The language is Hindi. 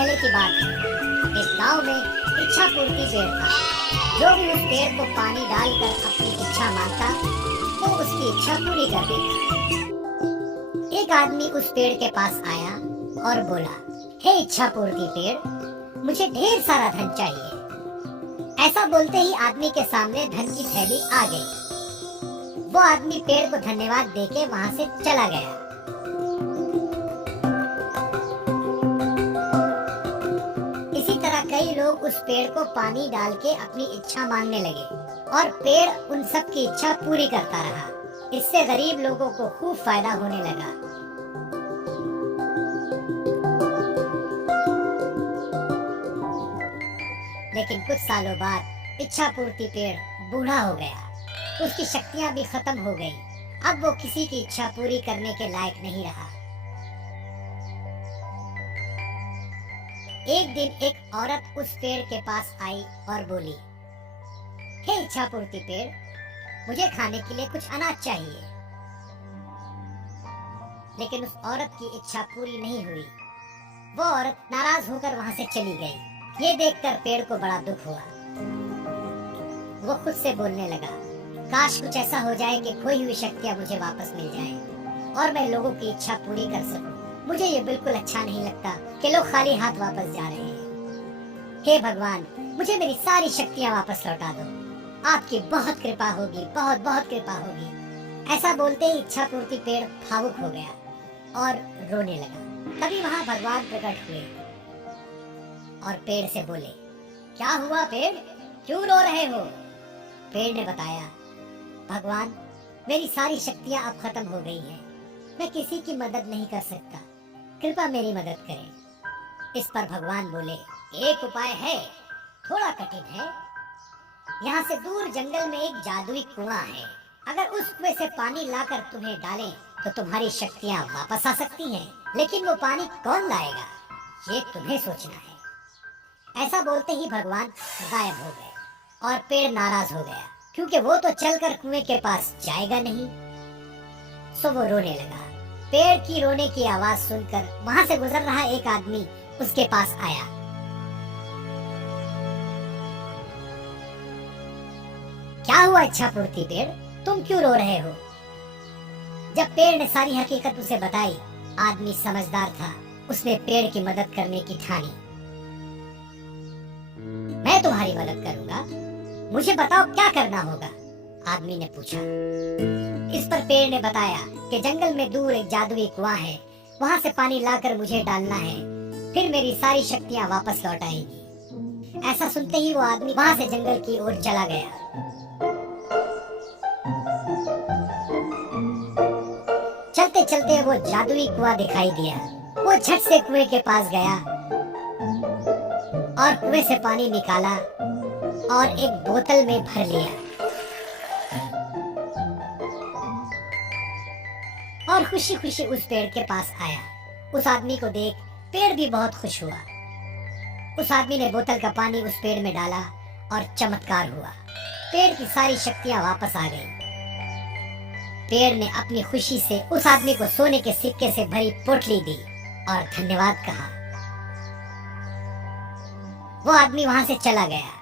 पहले की बात है। एक गांव में इच्छा पूर्ति पेड़ था। जो भी उस पेड़ को पानी डालकर अपनी इच्छा मांगता वो उसकी इच्छा पूरी कर देता। एक आदमी उस पेड़ के पास आया और बोला, हे इच्छा पूर्ति पेड़, मुझे ढेर सारा धन चाहिए। ऐसा बोलते ही आदमी के सामने धन की थैली आ गई। वो आदमी पेड़ को धन्यवाद देके वहां से चला गया। इसी तरह कई लोग उस पेड़ को पानी डाल के अपनी इच्छा मांगने लगे और पेड़ उन सब की इच्छा पूरी करता रहा। इससे गरीब लोगों को खूब फायदा होने लगा। लेकिन कुछ सालों बाद इच्छा पूर्ति पेड़ बूढ़ा हो गया। उसकी शक्तियां भी खत्म हो गई। अब वो किसी की इच्छा पूरी करने के लायक नहीं रहा। एक दिन एक औरत उस पेड़ के पास आई और बोली, हे इच्छा पूर्ति पेड़, मुझे खाने के लिए कुछ अनाज चाहिए। लेकिन उस औरत की इच्छा पूरी नहीं हुई। वो औरत नाराज होकर वहां से चली गई। ये देखकर पेड़ को बड़ा दुख हुआ। वो खुद से बोलने लगा, काश कुछ ऐसा हो जाए कि खोई हुई शक्तियां मुझे वापस मिल जाएं और मैं लोगों की इच्छा पूरी कर सकूं। मुझे ये बिल्कुल अच्छा नहीं लगता कि लोग खाली हाथ वापस जा रहे हैं। हे भगवान, मुझे मेरी सारी शक्तियां वापस लौटा दो। आपकी बहुत कृपा होगी, बहुत बहुत कृपा होगी। ऐसा बोलते ही इच्छा पूर्ति पेड़ भावुक हो गया और रोने लगा। तभी वहां भगवान प्रकट हुए और पेड़ से बोले, क्या हुआ पेड़, क्यों रो रहे हो? पेड़ ने बताया, भगवान, मेरी सारी शक्तियां अब खत्म हो गई हैं। मैं किसी की मदद नहीं कर सकता, कृपया मेरी मदद करें। इस पर भगवान बोले, एक उपाय है, थोड़ा कठिन है। यहाँ से दूर जंगल में एक जादुई कुआं है। अगर उस कुएं से पानी लाकर तुम्हें डालें तो तुम्हारी शक्तियाँ वापस आ सकती हैं। लेकिन वो पानी कौन लाएगा, ये तुम्हें सोचना है। ऐसा बोलते ही भगवान गायब हो गए और पेड़ नाराज हो गया, क्योंकि वो तो चलकर कुएं के पास जाएगा नहीं। सो वो रोने लगा। पेड़ की रोने की आवाज सुनकर वहां से गुजर रहा एक आदमी उसके पास आया। क्या हुआ इच्छा पूर्ति पेड़, तुम क्यों रो रहे हो? जब पेड़ ने सारी हकीकत उसे बताई, आदमी समझदार था। उसने पेड़ की मदद करने की ठानी। मैं तुम्हारी मदद करूंगा, मुझे बताओ क्या करना होगा? आदमी ने पूछा। इस पर पेड़ ने बताया कि जंगल में दूर एक जादुई कुआं है, वहां से पानी लाकर मुझे डालना है, फिर मेरी सारी शक्तियां वापस लौट आएंगी। ऐसा सुनते ही वो आदमी वहां से जंगल की ओर चला गया। चलते चलते वो जादुई कुआं दिखाई दिया। वो झट से कुएं के पास गया और कुएं से पानी निकाला और एक बोतल में भर लिया और खुशी खुशी उस पेड़ के पास आया। उस आदमी को देख पेड़ भी बहुत खुश हुआ। उस आदमी ने बोतल का पानी उस पेड़ में डाला और चमत्कार हुआ। पेड़ की सारी शक्तियां वापस आ गईं। पेड़ ने अपनी खुशी से उस आदमी को सोने के सिक्के से भरी पोटली दी और धन्यवाद कहा। वो आदमी वहां से चला गया।